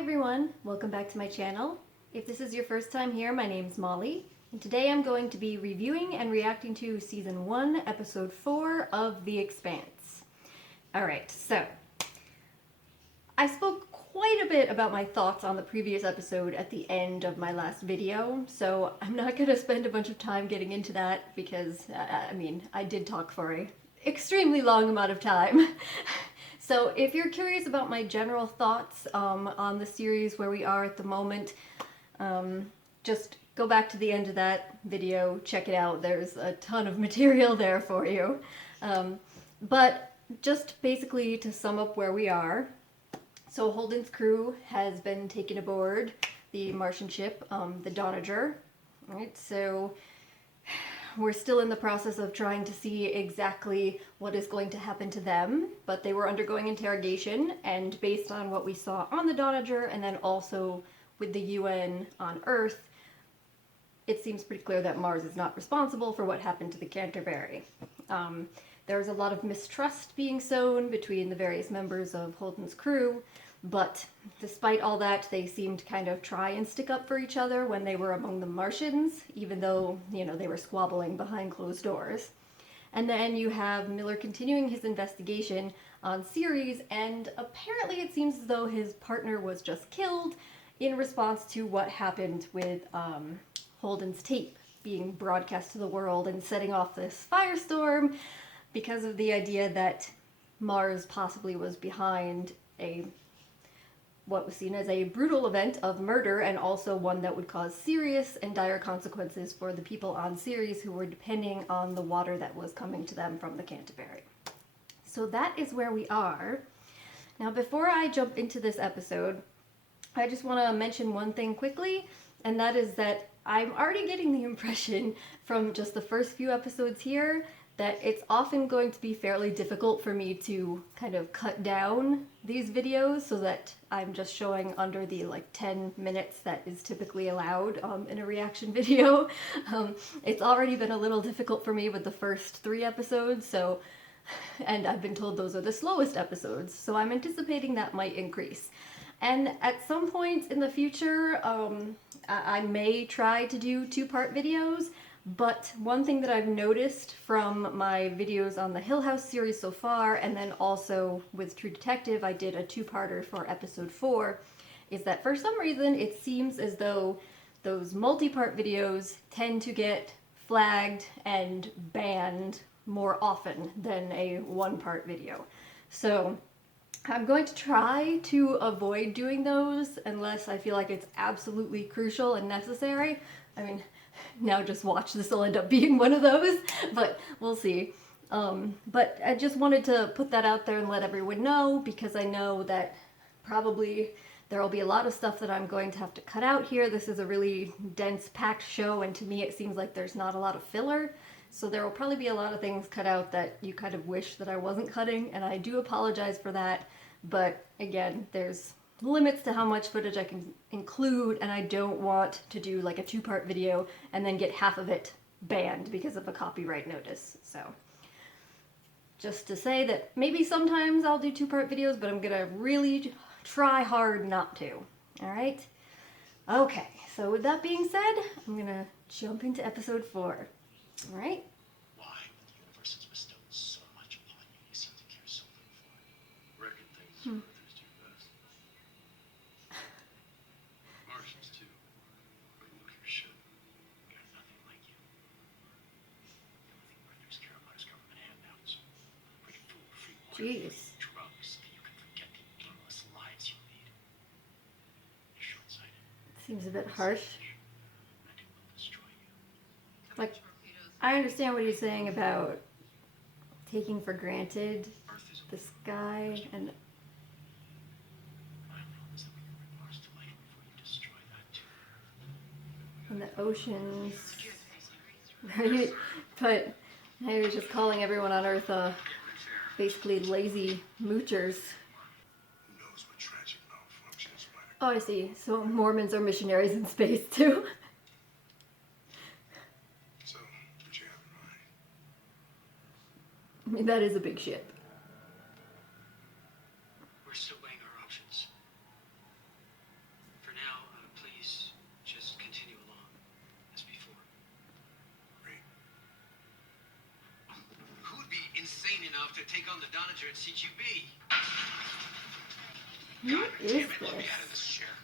everyone, welcome back to my channel. If this is your first time here, my name's Molly, and today I'm going to be reviewing and reacting to Season 1, Episode 4 of The Expanse. Alright, so I spoke quite a bit about my thoughts on the previous episode at the end of my last video, so I'm not going to spend a bunch of time getting into that because, I did talk for an extremely long amount of time. So if you're curious about my general thoughts on the series, where we are at the moment, just go back to the end of that video, check it out. There's a ton of material there for you. But just basically to sum up where we are, so Holden's crew has been taken aboard the Martian ship, the Donager. Right, so we're still in the process of trying to see exactly what is going to happen to them, but they were undergoing interrogation, and based on what we saw on the Donager and then also with the UN on Earth, it seems pretty clear that Mars is not responsible for what happened to the Canterbury. There was a lot of mistrust being sown between the various members of Holden's crew, but despite all that, they seemed kind of try and stick up for each other when they were among the Martians, even though, they were squabbling behind closed doors. And then you have Miller continuing his investigation on Ceres, and apparently it seems as though his partner was just killed in response to what happened with Holden's tape being broadcast to the world and setting off this firestorm because of the idea that Mars possibly was behind what was seen as a brutal event of murder, and also one that would cause serious and dire consequences for the people on Ceres who were depending on the water that was coming to them from the Canterbury. So that is where we are. Now, before I jump into this episode, I just want to mention one thing quickly, and that is that I'm already getting the impression from just the first few episodes here that it's often going to be fairly difficult for me to kind of cut down these videos so that I'm just showing under the 10 minutes that is typically allowed in a reaction video. It's already been a little difficult for me with the first 3 episodes, and I've been told those are the slowest episodes, so I'm anticipating that might increase. And at some point in the future, I may try to do 2-part videos. But one thing that I've noticed from my videos on the Hill House series so far, and then also with True Detective, I did a 2-parter for episode 4, is that for some reason it seems as though those multi-part videos tend to get flagged and banned more often than a 1-part video. So I'm going to try to avoid doing those unless I feel like it's absolutely crucial and necessary. Now just watch, this will end up being one of those, but we'll see. But I just wanted to put that out there and let everyone know, because I know that probably there will be a lot of stuff that I'm going to have to cut out here. This is a really dense, packed show, and to me it seems like there's not a lot of filler. So there will probably be a lot of things cut out that you kind of wish that I wasn't cutting, and I do apologize for that. But again, there's limits to how much footage I can include, and I don't want to do a 2-part video and then get half of it banned because of a copyright notice. So just to say that maybe sometimes I'll do 2-part videos, but I'm gonna really try hard not to. Alright? Okay, so with that being said, I'm gonna jump into episode 4. Alright? Why, when the universe has bestowed so much upon you, you seem to care so little for it? Reckon things others do best. Martians, too. But look at your ship. We are nothing like you. The only thing worth is care about is government handouts. Free food, free water, Jeez. free drugs, and you can forget the aimless lives you lead. You're short-sighted. Seems a bit harsh. And it will destroy you. I understand what he's saying about taking for granted Earth is the sky and my problem is that we can bring Mars to life before you destroy that too. the oceans, right? But he was just calling everyone on Earth basically lazy moochers. Who knows what tragic malfunctions might Oh, I see. So Mormons are missionaries in space too. So, what you have in mind? That is a big ship. We're still weighing our options. take on the Donager at CQB. Who God is damn it, let me this? out of this chair.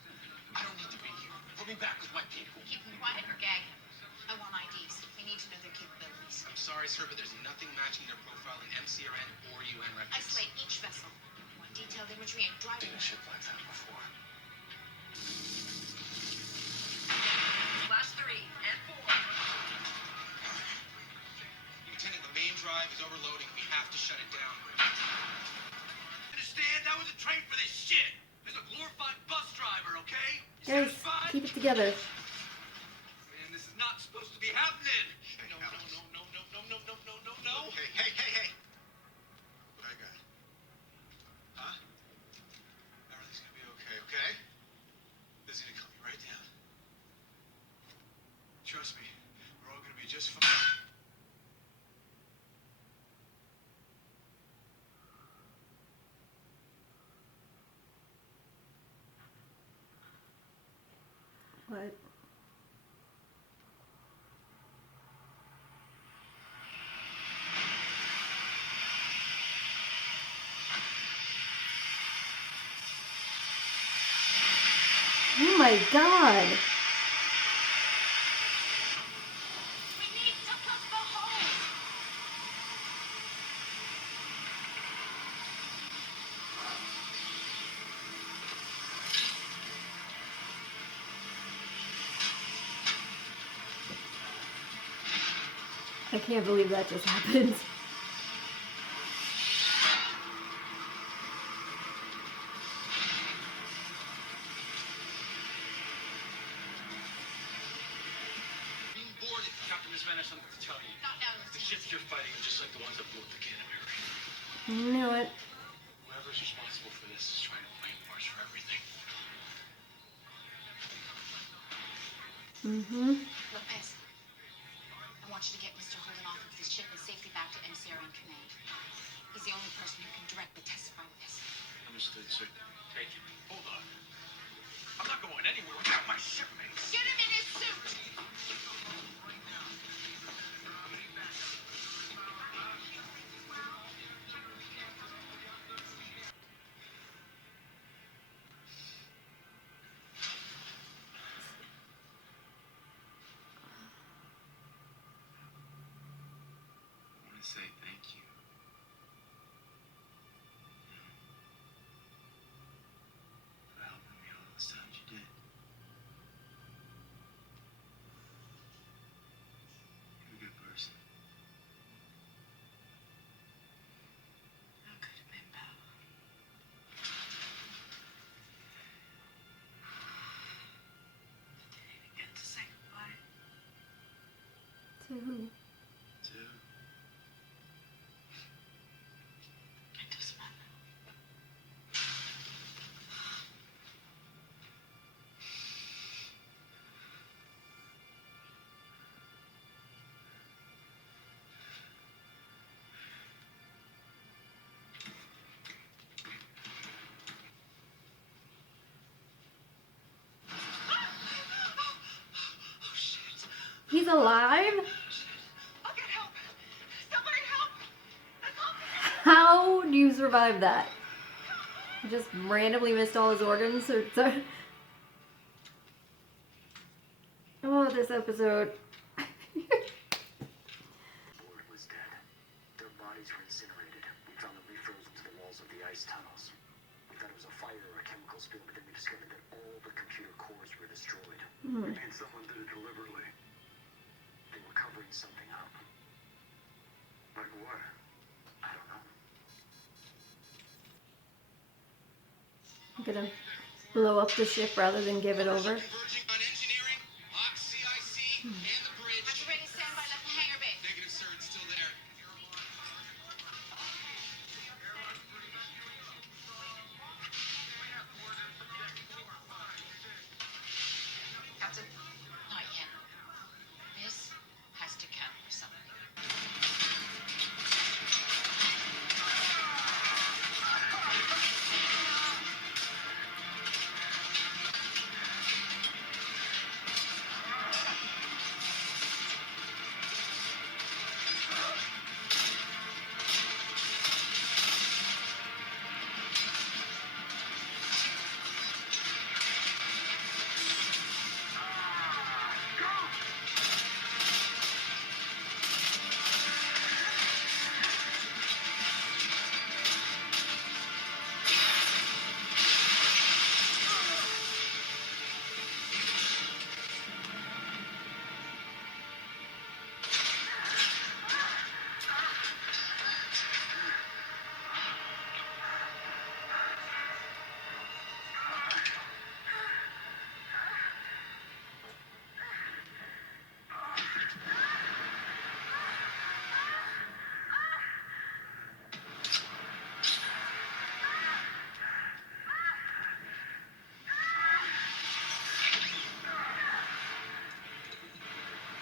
I don't need to be here. Put me back with my people. Keep them quiet or gag him. I want IDs. We need to know their capabilities. I'm sorry, sir, but there's nothing matching their profile in MCRN or UN records. Isolate each vessel. I want detailed imagery and driving. Seen a ship like that before. Last 3 and 4. Lieutenant, the main drive is overloading. We have to shut it down. Understand? I wasn't trained for this shit. There's a glorified bus driver, okay? Guys, keep it together. Man, this is not supposed to be happening. No. Hey. What I got? Huh? Everything's gonna be okay? This is gonna calm you right down. Trust me, we're all gonna be just fine. What? Oh my god! We need to cut the hole. I can't believe that just happened. Being boarded. Captain, this man has something to tell you. Not now, The Lieutenant. ships you're fighting are just like the ones that blew up the Canterbury. You know what? Whoever's responsible for this is trying to blame Mars for everything. Lopez, I want you to get Mr. Holden off of this ship and safely back to MCRN command. He's the only person who can directly testify with this. Understood, sir. Take it. Hold on. I'm not going anywhere without my shipmates. Get him in his suit! I want to say thank you. For helping me all those times you did. You're a good person. How could have been better? Didn't even get to say goodbye. To who? Too. Get to smell it. He's alive? I'll get help. Somebody help! How do you survive that? He just randomly missed all his organs? Oh, this episode. Board was dead. Their bodies were incinerated. We found them refrozen to the walls of the ice tunnels. We thought it was a fire or a chemical spill, but then we discovered that all the computer cores were destroyed. We mean someone did it deliberately. They were covering something up. Like what? I don't know. I'm gonna blow up the ship rather than give it over. Converging on engineering, lock CIC, and the bridge. Roger, ready, stand by, left hangar bay. Negative, sir. It's still there. Captain, not yet. This has to count for something.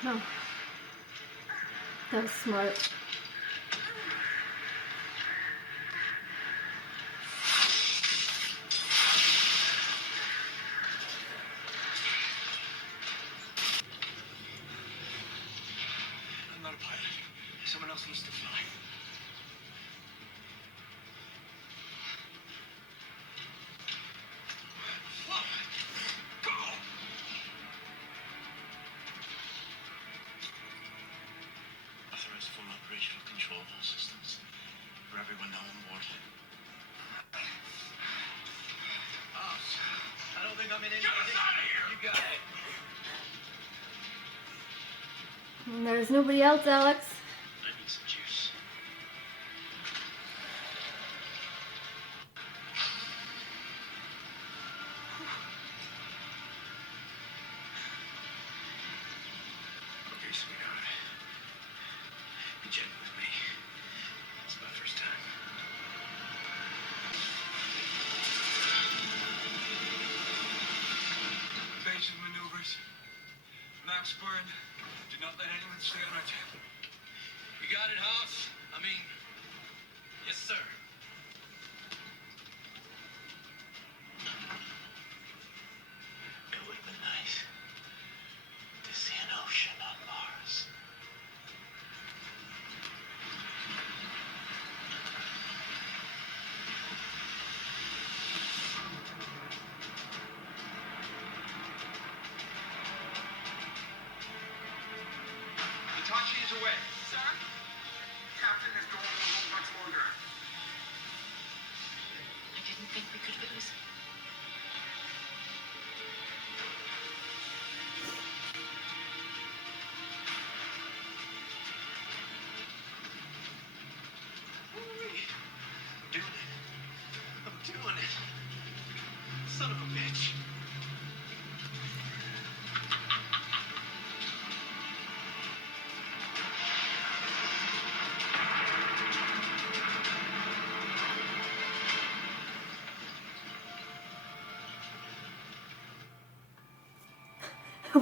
Oh, that was smart. I'm not a pilot. Someone else needs to fly. Whoa! Go! Authorized full operational control of all systems for everyone now on board. Ops, I don't think I'm in any... Get us out of here! You got it. And there's nobody else, Alex. I need some juice. Okay, sweetheart. Be gentle with me. It's my first time. Basic maneuvers. Max burn. Do not let anyone stay on our tail. You got it, House? I mean, yes, sir. It would have been nice to see an ocean on Mars. Itachi is away. Sir? Captain is going to hold much longer. I didn't think we could lose. I'm doing it. I'm doing it. Son of a bitch.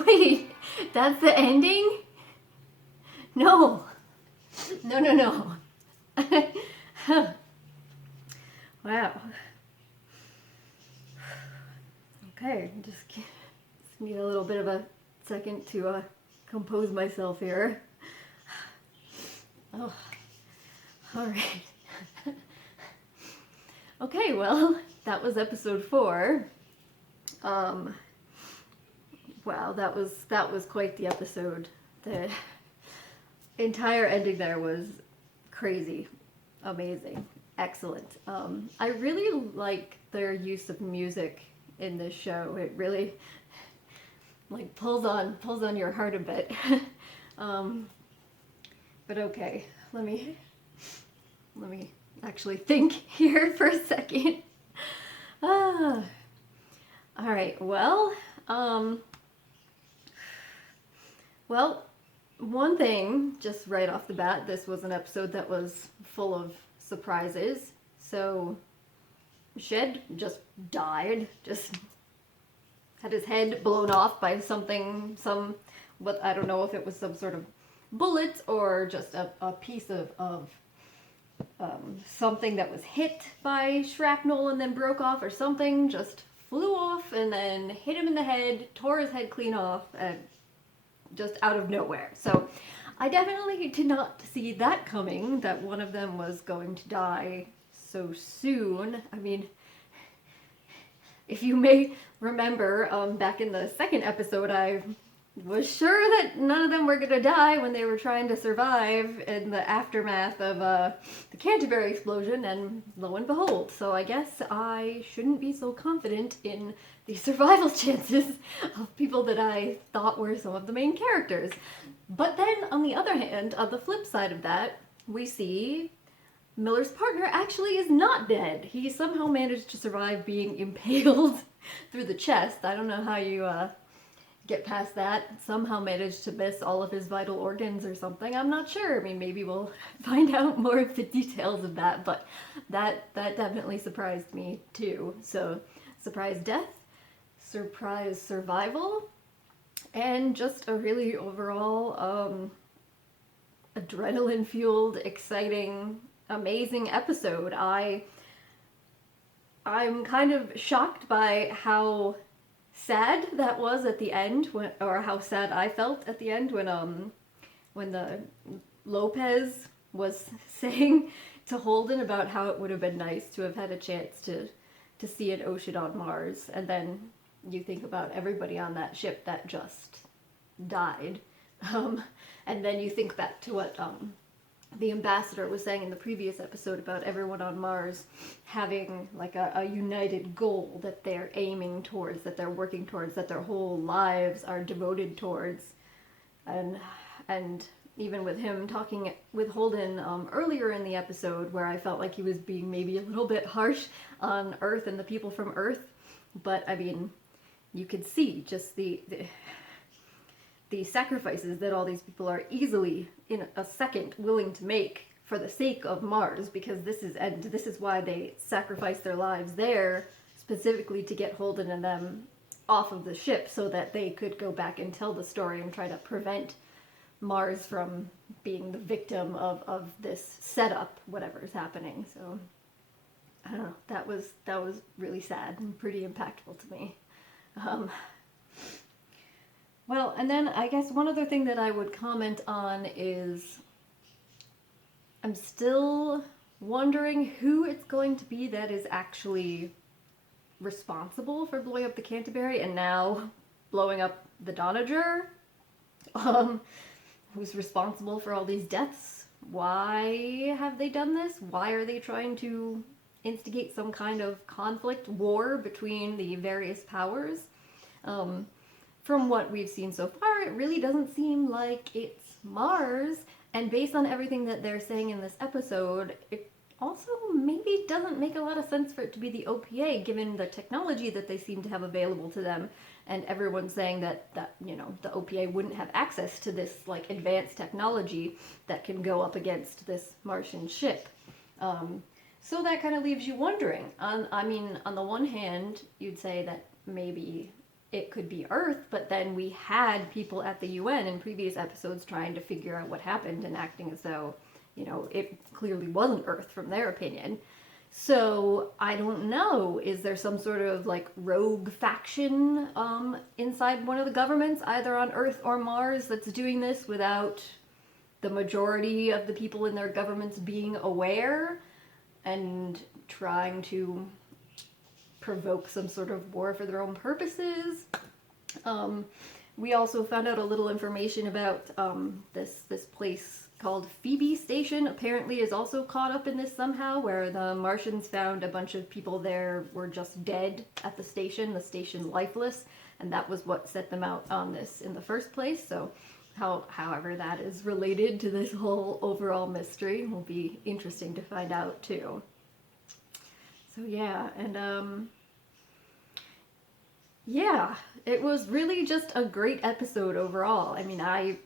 Wait, that's the ending? No. No, no, no. Wow. Okay, just need a little bit of a second to compose myself here. Oh, all right. Okay, well, that was episode 4. Wow, that was quite the episode. The entire ending there was crazy, amazing, excellent. I really like their use of music in this show. It really like pulls on your heart a bit. But okay, let me actually think here for a second. All right, well, one thing, just right off the bat, this was an episode that was full of surprises. So, Shed just died, just had his head blown off by something, I don't know if it was some sort of bullet or just a piece of something that was hit by shrapnel and then broke off or something, just flew off and then hit him in the head, tore his head clean off, and just out of nowhere. So I definitely did not see that coming, that one of them was going to die so soon. I mean, if you may remember, back in the second episode, I was sure that none of them were going to die when they were trying to survive in the aftermath of the Canterbury explosion, and lo and behold. So I guess I shouldn't be so confident in the survival chances of people that I thought were some of the main characters. But then, on the other hand, on the flip side of that, we see Miller's partner actually is not dead. He somehow managed to survive being impaled through the chest. I don't know how you get past that. Somehow managed to miss all of his vital organs or something. I'm not sure. I mean, maybe we'll find out more of the details of that, but that definitely surprised me too. So, surprise death, surprise survival. and just a really overall adrenaline fueled, exciting, amazing episode. I'm kind of shocked by how sad that was at the end, or how sad I felt at the end when the Lopez was saying to Holden about how it would have been nice to have had a chance to see an ocean on Mars, and then you think about everybody on that ship that just died, and then you think back to what the ambassador was saying in the previous episode about everyone on Mars having like a united goal that they're aiming towards, that they're working towards, that their whole lives are devoted towards. And even with him talking with Holden earlier in the episode, where I felt like he was being maybe a little bit harsh on Earth and the people from Earth, but I mean, you could see just the sacrifices that all these people are easily in a second willing to make for the sake of Mars, because this is why they sacrifice their lives there, specifically to get Holden and them off of the ship so that they could go back and tell the story and try to prevent Mars from being the victim of this setup, whatever is happening. So I don't know, that was really sad and pretty impactful to me. Well, and then I guess one other thing that I would comment on is I'm still wondering who it's going to be that is actually responsible for blowing up the Canterbury and now blowing up the Donager. Who's responsible for all these deaths? Why have they done this? Why are they trying to instigate some kind of conflict, war between the various powers? From what we've seen so far, it really doesn't seem like it's Mars, and based on everything that they're saying in this episode, it also maybe doesn't make a lot of sense for it to be the OPA, given the technology that they seem to have available to them, and everyone's saying that you know, the OPA wouldn't have access to this like advanced technology that can go up against this Martian ship. So that kind of leaves you wondering. I mean, on the one hand, you'd say that maybe it could be Earth, but then we had people at the UN in previous episodes trying to figure out what happened and acting as though, you know, it clearly wasn't Earth from their opinion. So I don't know, is there some sort of like rogue faction inside one of the governments, either on Earth or Mars, that's doing this without the majority of the people in their governments being aware and trying to provoke some sort of war for their own purposes? We also found out a little information about this place called Phoebe Station apparently is also caught up in this somehow, where the Martians found a bunch of people there were just dead at the station lifeless, and that was what set them out on this in the first place. So however that is related to this whole overall mystery will be interesting to find out too. So yeah, and yeah, it was really just a great episode overall. I mean, I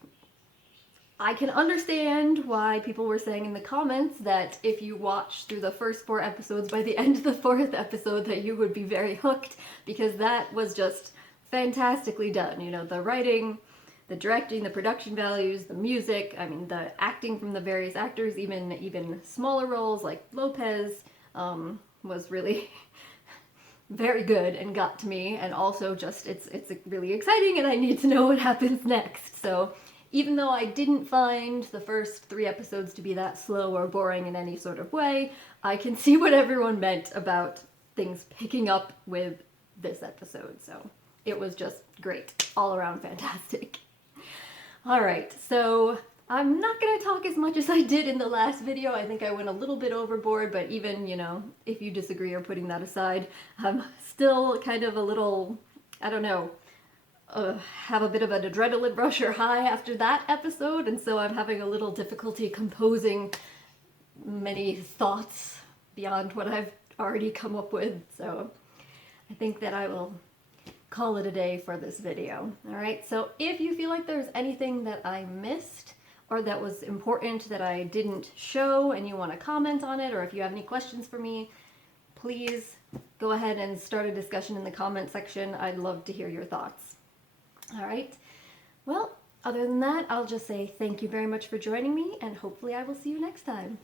can understand why people were saying in the comments that if you watch through the first 4 episodes, by the end of the 4th episode, that you would be very hooked, because that was just fantastically done. You know, the writing, the directing, the production values, the music, I mean, the acting from the various actors, even smaller roles like Lopez, was really very good and got to me, and also just it's really exciting and I need to know what happens next. So even though I didn't find the first 3 episodes to be that slow or boring in any sort of way, I can see what everyone meant about things picking up with this episode. So it was just great, all around fantastic. Alright, so I'm not going to talk as much as I did in the last video. I think I went a little bit overboard, but even, you know, if you disagree or putting that aside, I'm still kind of a little, I don't know, have a bit of an adrenaline rush or high after that episode, and so I'm having a little difficulty composing many thoughts beyond what I've already come up with. So I think that I will call it a day for this video. Alright, so if you feel like there's anything that I missed or that was important that I didn't show and you want to comment on it, or if you have any questions for me, please go ahead and start a discussion in the comment section. I'd love to hear your thoughts. All right. Well, other than that, I'll just say thank you very much for joining me, and hopefully I will see you next time.